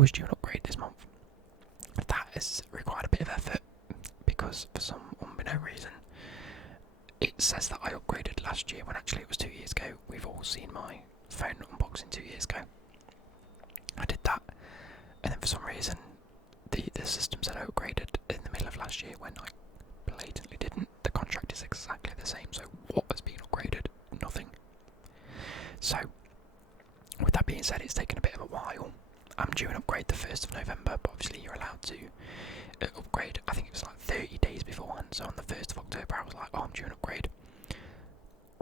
was due an upgrade this month. That has required a bit of effort because for some unbeknown reason it says that I upgraded last year when actually it was 2 years ago. We've all seen my phone unboxing 2 years ago. I did that, and then for some reason the system said I upgraded in the middle of last year when I blatantly didn't. The contract is exactly the same, so what has been upgraded? Nothing. So, with that being said, it's taken a bit of a while. I'm due an upgrade the 1st of November, but obviously you're allowed to upgrade, I think it was like 30 days beforehand, so on the 1st of October I was like, oh, I'm due an upgrade.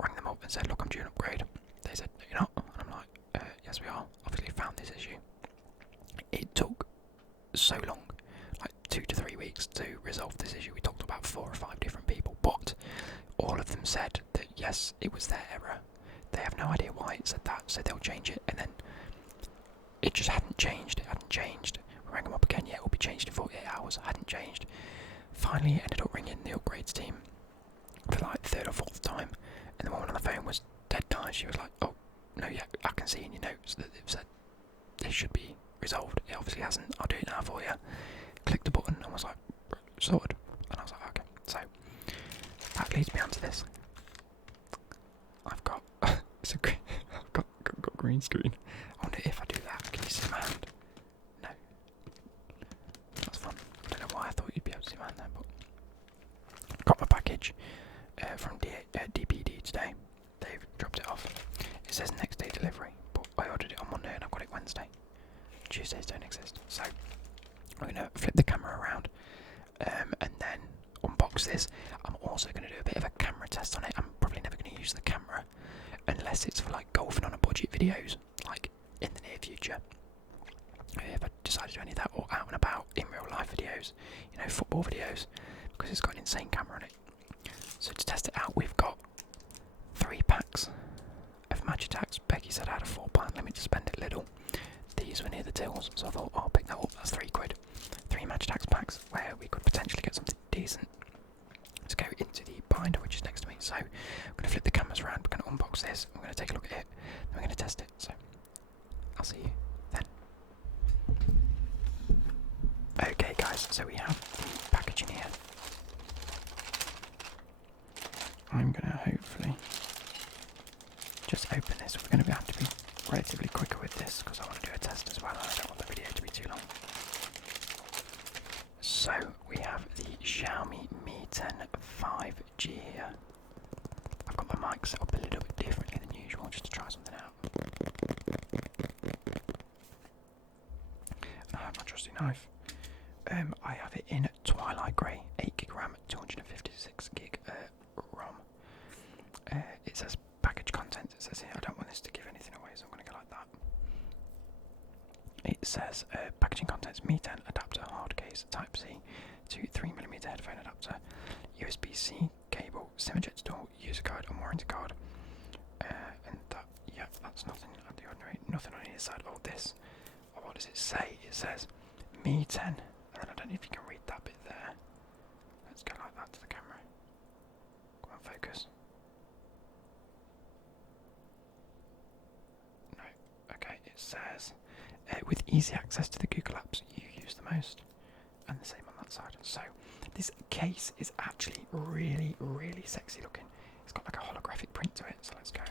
Rang them up and said, look, I'm due an upgrade. They said, no, you're not. And I'm like, yes we are. Obviously found this issue. It took so long, like 2 to 3 weeks to resolve this issue. We talked to about 4 or 5 different people, but all of them said that yes, it was their error. They have no idea why it said that, so they'll change it, and then it just hadn't changed. It hadn't changed. We rang them up again, yeah, it will be changed in 48 hours. Hadn't changed. Finally, it ended up ringing the upgrades team for like 3rd or 4th time, and the woman on the phone was dead nice. She was like, oh, no, yeah, I can see in your notes that they've said this should be resolved. It obviously hasn't. I'll do it now for you. Clicked the button and was like, sorted. And I was like, okay. So that leads me on to this. I've got I've got green screen. I wonder if I do that, can you see my hand? No. That's fun. I don't know why I thought you'd be able to see my hand there, but got my package from DPD today. They've dropped it off. It says next day delivery, but I ordered it on Monday and I've got it Wednesday. Tuesdays don't exist. So I'm going to flip the camera around and then unbox this. I'm also going to do a bit of a camera test on it. I'm probably never going to use the camera unless it's for like golfing on a budget videos, like in the near future. If I decide to do any of that, or out and about in real life videos, you know, football videos, because it's got an insane camera on it. So to test it out, we've got 3 packs of match Attax. Becky said I had a £4 limit to spend it little. These were near the tills, so I thought, oh, I'll pick that up. That's £3. 3 match Attax packs where we could potentially get something decent. Let's go into the binder which is next to me. So I'm going to flip the cameras around. We're going to unbox this. We're going to take a look at it. Then we're going to test it. So I'll see you then. Okay, guys. So we have the packaging here. I'm going to hopefully just open this. We're going to have to be relatively quicker with this because I want to do a test as well. I don't want the video to be too long. So we have the Xiaomi Mi 10 5G here. I've got my mic set up a little bit differently than usual just to try something out. And I have my trusty knife. I have it in Twilight Grey, 8GB RAM, 256GB ROM. It says package contents. It says here, I don't want this to give anything away, so I'm going to go like that. It says packaging contents: Mi 10 adapter, hard case, Type C to 3mm headphone adapter, USB-C cable, SIM ejector, user guide and warranty card. And that, yeah, that's nothing out of the ordinary. Nothing on either side. Oh, this. Oh, what does it say? It says Mi 10, and then I don't know if you can read that bit there. Let's go like that to the camera. Come on, focus. No. Okay, it says with easy access to the Google apps you use the most, and the same on that side. So this case is actually really, really sexy looking. It's got like a holographic print to it, so let's go.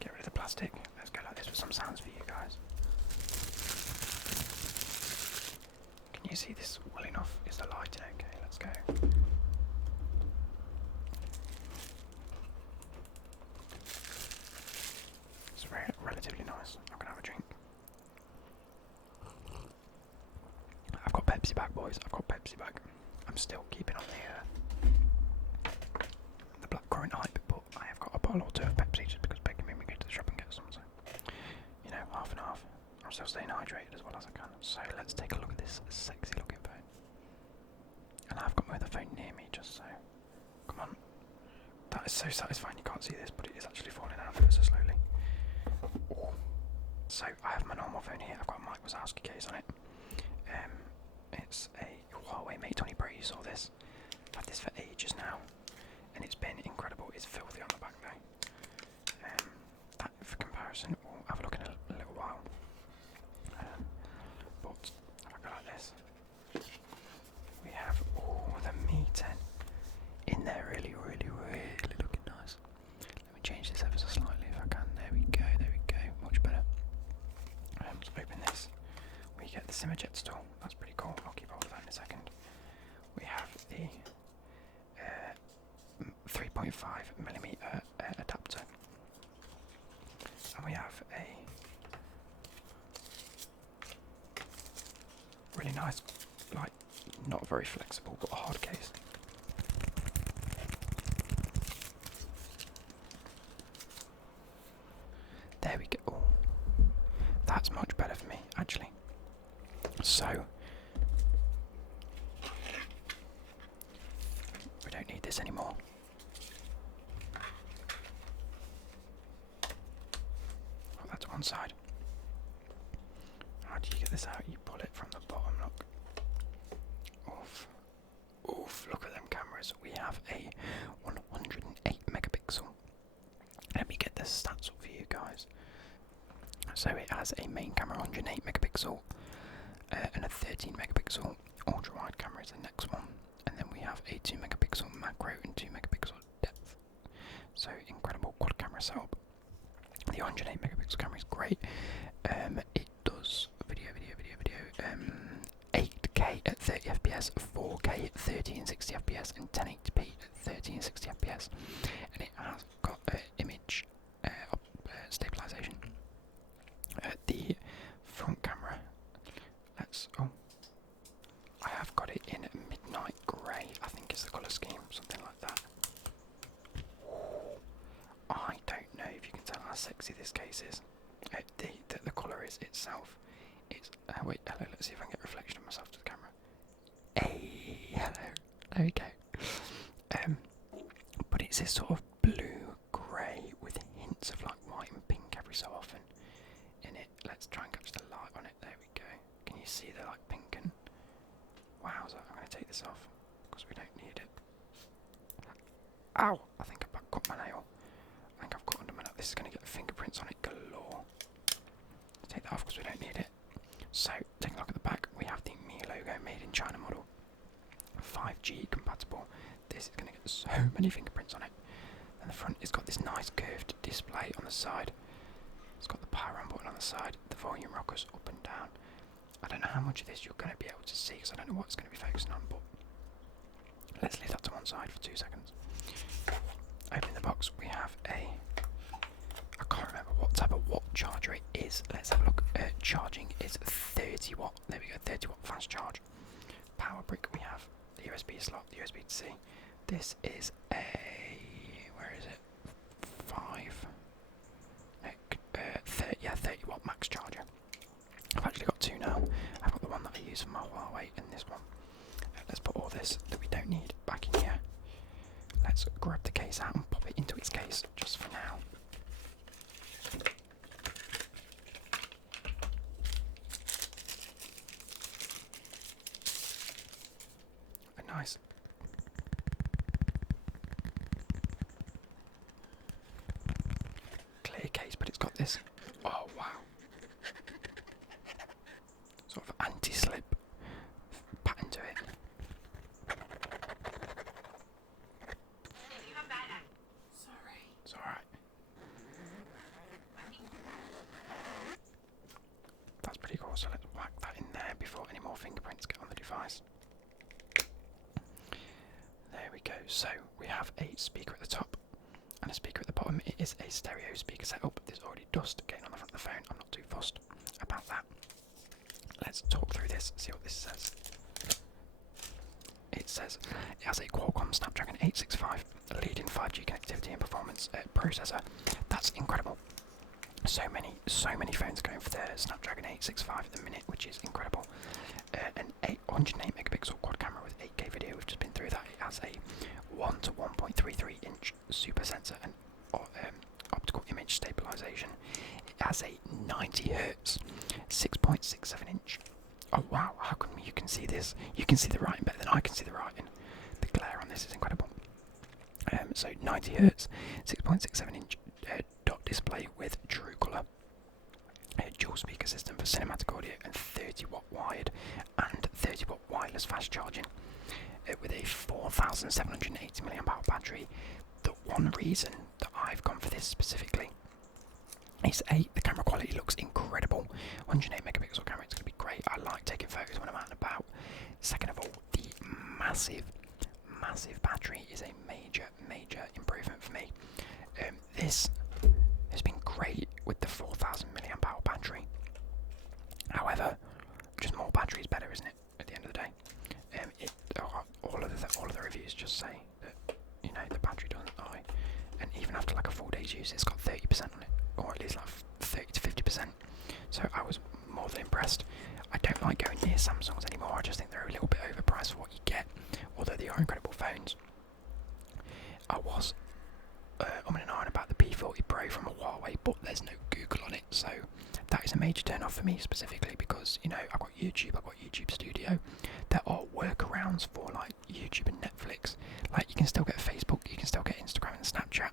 Get rid of the plastic. Let's go like this with some sounds for you guys. Can you see this well enough? Is the lighting okay? Let's go. It's relatively nice. I'm gonna have a drink. I've got Pepsi back, boys. I've got Pepsi back. I'm still keeping on the blackcurrant hype, but I have got a bottle or 2 of Pepsi just because Becky made me go to the shop and get some. So, you know, half and half. I'm still staying hydrated as well as I can. So let's take a look at this sexy looking phone. And I've got my other phone near me, just so. Come on. That is so satisfying. You can't see this, but it is actually falling out ever so slowly. Ooh. So I have my normal phone here. I've got a Mike Wazowski case on it. It's a Huawei Mate 20 Pro. You saw this. I've had this for ages now, and it's been incredible. It's filthy on the back though. That, for comparison. change this ever so slightly if I can. There we go, much better. Let's open this. We get the Simmerjet tool. That's pretty cool. I'll keep hold of that in a second. We have the 3.5mm adapter. And we have a really nice, like, not very flexible but hard case. There we go. Ooh, that's much better for me, actually. So, we don't need this anymore. Put that to one side. How do you get this out? You pull it from the bottom, look. Oof. Oof, look at them cameras. We have a 108 megapixel. Let me get the stats up for you guys. So it has a main camera 108 megapixel and a 13 megapixel ultra wide camera is the next one. And then we have a 2 megapixel macro and 2 megapixel depth. So incredible quad camera setup. The 108 megapixel camera is great. It does video, 8K at 30 FPS, 4K at 30 and 60 FPS, and 1080p at 30 and 60 FPS. And it has got image stabilization. The front camera, I have got it in midnight grey, I think is the colour scheme, something like that. I don't know if you can tell how sexy this case is. The colour is itself. It's wait, hello. Let's see if I can get a reflection of myself to the camera. Hey, hello. There we go. But it's this sort of blue grey with hints of like white and pink every so often in it. Let's try and catch the light on it. There we go. Can you see the like pink and wowza? I'm going to take this off because we don't need it. Ow! I think I've cut my nail. I think I've cut under my nail. This is going to get fingerprints on it galore. Take that off because we don't need it. So, taking a look at the back, we have the Mi logo made in China model. 5G compatible. This is going to get so many fingerprints on it. And the front has got this nice curved display on the side. It's got the power on button on the side, the volume rockers up and down. I don't know how much of this you're going to be able to see because I don't know what it's going to be focusing on, but let's leave that to one side for 2 seconds. Opening the box, we have I can't remember what type of watt charger it is. Let's have a look. Charging is 30 watt. There we go, 30 watt fast charge. Power brick, we have the USB slot, the USB to C. This is a, where is it? 30 watt max charger. I've actually got two now. I've got the one that I use for my Huawei and this one. Let's put all this that we don't need back in here. Let's grab the case out and pop it into its case just for now. A nice clear case, but it's got this, oh wow, sort of anti-slip pattern to it. Sorry. It's alright. That's pretty cool, so let's whack that in there before any more fingerprints get on the device. There we go, so we have a speaker at the top and a speaker at the bottom. It is a stereo speaker setup. There's already dust getting on the front of the phone. I'm not too fussed about that. Let's talk through this, see what this says. It says it has a Qualcomm Snapdragon 865, a leading 5G connectivity and performance processor. That's incredible. So many phones going for the Snapdragon 865 at the minute, which is incredible. An 108 megapixel quad camera with 8K video. We've just been through that. It has a 1 to 1.33 inch super sensor and optical image stabilization. It has a 90 Hz 6.67 inch. Oh wow, how come you can see this? You can see the writing better than I can see the writing. The glare on this is incredible. So 90 Hz 6.67 inch dot display with true colour. A dual speaker system for cinematic audio and 30 watt wired and 30 watt wireless fast charging with a 4,780 mAh battery. The one reason that I've gone for this this specifically is the camera quality looks incredible. 108 megapixel camera, it's going to be great. I like taking photos when I'm out and about. Second of all, the massive battery is a major improvement for me. This has been great with the 4,000 milliamp hour battery. However, just more battery is better, isn't it? At the end of the day, all of the reviews just say that the battery doesn't die, and even after like a 4 days use, it's got 30% on it, or at least like 30 to 50%. So I was more than impressed. I don't like going near Samsungs anymore. I just think they're a little bit overpriced for what you get, although they are incredible phones. I was I'm and on about the P40 Pro from Huawei, but there's no Google on it, so that is a major turn off for me specifically because I've got YouTube Studio. There are workarounds for like YouTube and Netflix. Like you can still get Facebook, you can still get Instagram and Snapchat.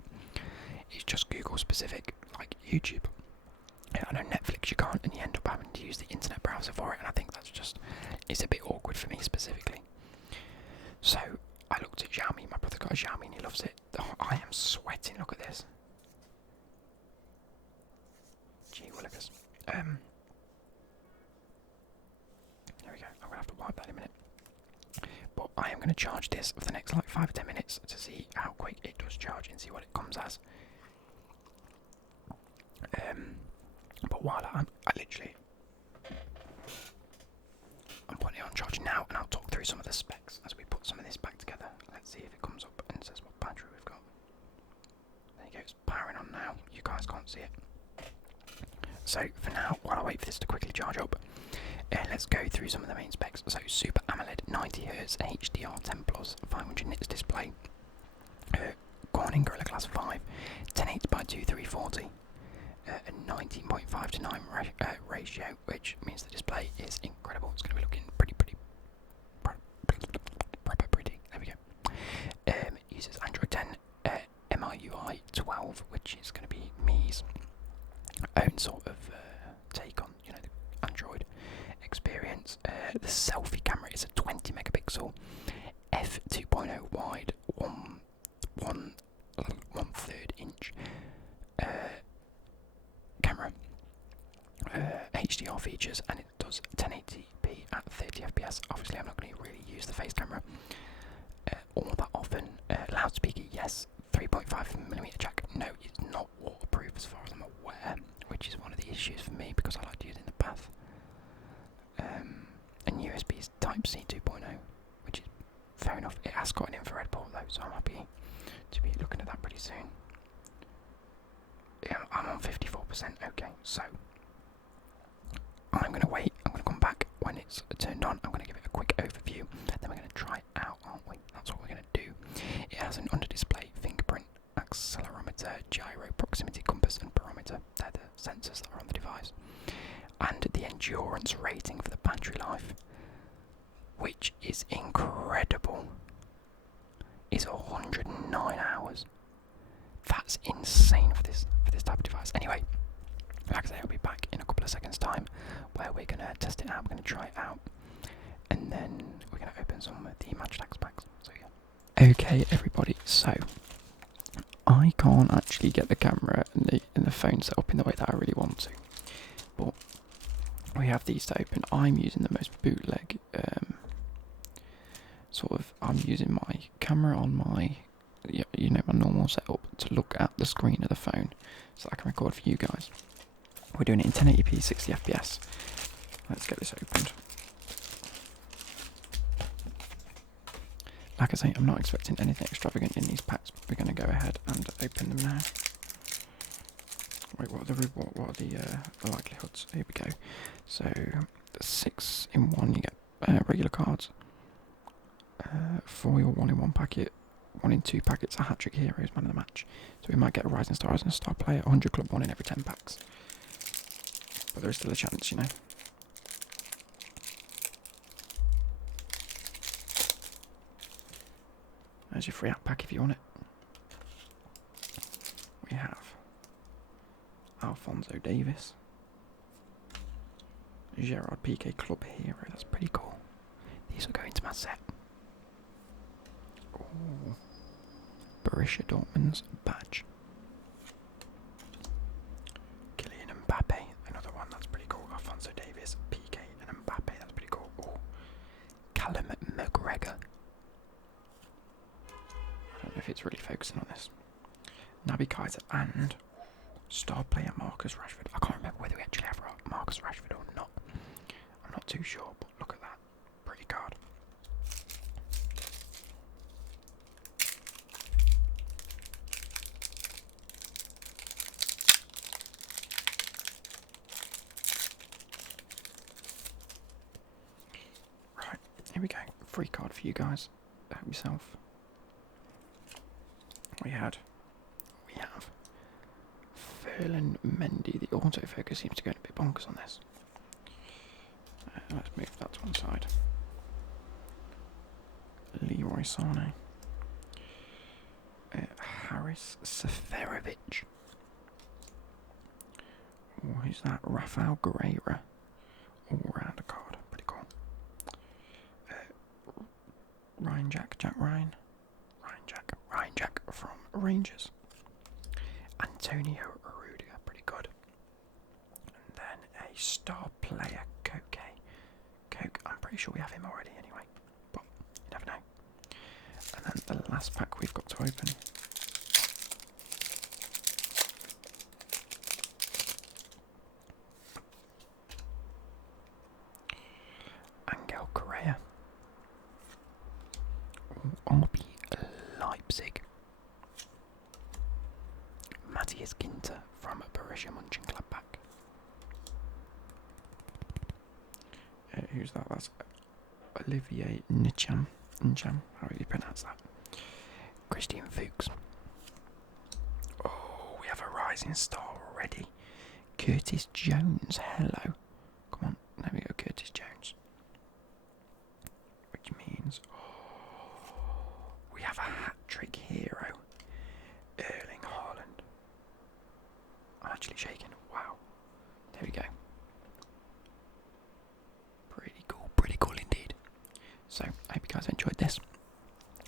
It's just Google specific, like YouTube. I know Netflix you can't, and you end up having to use the internet browser for it, and I think it's a bit awkward for me specifically. So I looked at Xiaomi. My brother got a Xiaomi and he loves it. Oh, I am sweating. Look at this. Gee willikers. There we go. I'm gonna have to wipe that in a minute. But I am gonna charge this for the next like 5 or 10 minutes to see how quick it does charge and see what it comes as. But while I'm putting it on charge now, and I'll talk through some of the specs as we put some of this back together. Let's see if it comes up and says what battery we've got. There you go, it's powering on now. You guys can't see it. So for now, while I wait for this to quickly charge up, let's go through some of the main specs. So Super AMOLED 90Hz HDR10 Plus 500 nits display. Corning Gorilla Glass 5, 1080 by 2340. A 19.5 to 9 ratio, which means the display is incredible. It's going to be looking pretty proper pretty. There we go. It uses Android 10 MIUI 12, which is going to be me's own sort of take on the Android experience. The selfie camera is a 20 megapixel f2.0 wide, one third inch camera. HDR features, and it does 1080p at 30 fps. Obviously I'm not going to really use the face camera all that often. Loudspeaker, yes. 3.5mm jack, no, it's not waterproof as far as I'm aware, which is one of the issues for me because I like to use it in the bath. And USB is Type-C 2.0, which is fair enough. It has got an infrared port though, so I'm happy to be looking at that pretty soon. Yeah, I'm on 54%, okay, so I'm going to wait, I'm going to come back when it's turned on, I'm going to give it a quick overview, then we're going to try it out, aren't we? That's what we're going to do. It has an under-display fingerprint, accelerometer, gyro, proximity compass and barometer. They're the sensors that are on the device. And the endurance rating for the battery life, which is incredible, is 109 hours. That's insane for this type of device. Anyway, like I say, I'll be back in a couple of seconds' time where we're going to test it out, we're going to try it out, and then we're going to open some of the Attax packs. So yeah. Okay, everybody, so I can't actually get the camera and the phone set up in the way that I really want to, but we have these to open. I'm using the most bootleg I'm using my camera on my my normal setup to look at the screen of the phone so I can record for you guys. We're doing it in 1080p 60 fps. Let's get this opened. Like I say, I'm not expecting anything extravagant in these packs, but we're going to go ahead and open them now. Wait, what are the likelihoods? Here we go. So, 6 in 1, you get regular cards. 4 or 1 in 1 packet. 1 in 2 packets, a hat-trick heroes, man of the match. So we might get a Rising Stars and a Star Player, 100 Club 1 in every 10 packs. But there is still a chance, There's your free app pack if you want it. We have Alphonso Davis. Gerard PK Club Hero, that's pretty cool. These will go into my set. Ooh. Borussia Dortmund's badge. focusing on this. Naby Keita and star player Marcus Rashford. I can't remember whether we actually have Marcus Rashford or not. I'm not too sure, but look at that. Pretty card. Right, here we go. Free card for you guys. Help yourself. We have Ferland Mendy. The autofocus seems to go a bit bonkers on this. Let's move that to one side. Leroy Sane. Haris Seferovic. Oh, who's that? Rafael Guerreiro. All-rounder card. Pretty cool. Ryan Jack from Rangers. Antonio Rudiger. Pretty good. And then a star player, Koke. I'm pretty sure we have him already anyway, but you never know. And then the last pack we've got to open. Angel Correa. RB Leipzig. Matthias Ginter from Borussia Mönchengladbach. Who's that? That's Olivier Nicham. How do you pronounce that? Christian Fuchs. Oh, we have a rising star already. Curtis Jones. Hello. Come on. There we go, Curtis Jones. Which means we have a hat-trick hero. Erling Haaland. I'm actually shaking. Wow. There we go. Pretty cool indeed. So, I hope you guys enjoyed this.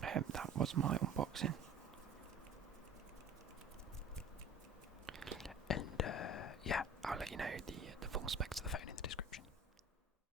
That was my unboxing.